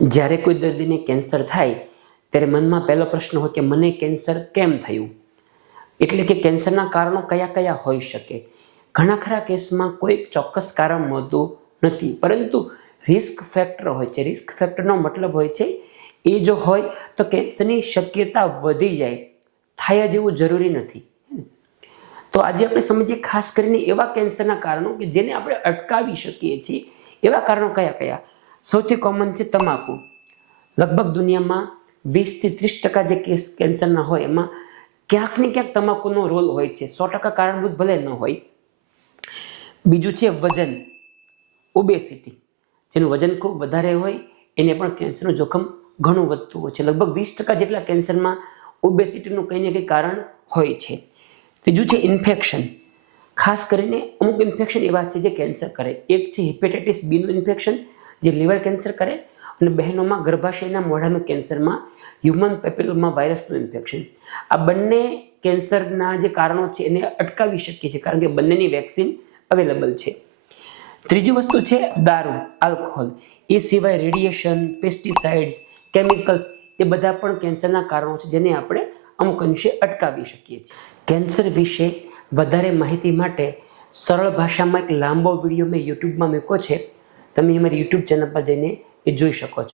જ્યારે કોઈ દર્દીને કેન્સર થાય ત્યારે મનમાં પહેલો પ્રશ્ન હોય કે મને કેન્સર કેમ થયું, એટલે કે કેન્સરના કારણો કયા કયા હોઈ શકે. ઘણા ખરા કેસમાં કોઈ ચોક્કસ કારણ મળતું નથી, પરંતુ રિસ્ક ફેક્ટર હોય છે. રિસ્ક ફેક્ટરનો મતલબ હોય છે એ જો હોય તો કેન્સરની શક્યતા વધી જાય, થાય જેવું જરૂરી નથી. તો આજે આપણે સમજીએ ખાસ કરીને એવા કેન્સરના કારણો કે જેને આપણે અટકાવી શકીએ છીએ. એવા કારણો કયા કયા? સૌથી કોમન છે તમાકુ. લગભગ દુનિયામાં 20 થી 30% જે કેસ કેન્સરના હોય એમાં ક્યાંક ને ક્યાંક તમાકુનો રોલ હોય છે. 100% કારણભૂત ભલે ન હોય. બીજું છે વજન, ઓબેસિટી. જેનું વજન ખૂબ વધારે હોય એને પણ કેન્સરનું જોખમ ઘણું વધતું હોય છે. લગભગ 20% જેટલા કેન્સરમાં ઓબેસિટીનું કંઈ ને કંઈ કારણ હોય છે. ત્રીજું છે ઇન્ફેક્શન. ખાસ કરીને અમુક ઇન્ફેક્શન એવા છે જે કેન્સર કરે. એક છે હેપેટાઇટિસ બીનું ઇન્ફેક્શન જે લીવર કેન્સર કરે, અને બહેનોમાં ગર્ભાશયના મોઢાનું કેન્સરમાં હ્યુમન પેપિલોમા વાયરસનું ઇન્ફેક્શન. આ બંને કેન્સરના જે કારણો છે એને અટકાવી શકીએ છીએ કારણ કે બંનેની વેક્સિન અવેલેબલ છે. ત્રીજી વસ્તુ છે દારૂ, આલ્કોહોલ. એ સિવાય રેડિયેશન, પેસ્ટિસાઇડ્સ, કેમિકલ્સ એ બધા પણ કેન્સરના કારણો છે જેને આપણે અમુક અંશે અટકાવી શકીએ છીએ. કેન્સર વિશે વધારે માહિતી માટે સરળ ભાષામાં એક લાંબો વિડીયો મેં યુટ્યુબમાં મૂક્યો છે. તમે અમારી યુટ્યુબ ચેનલ પર જઈને એ જોઈ શકો છો.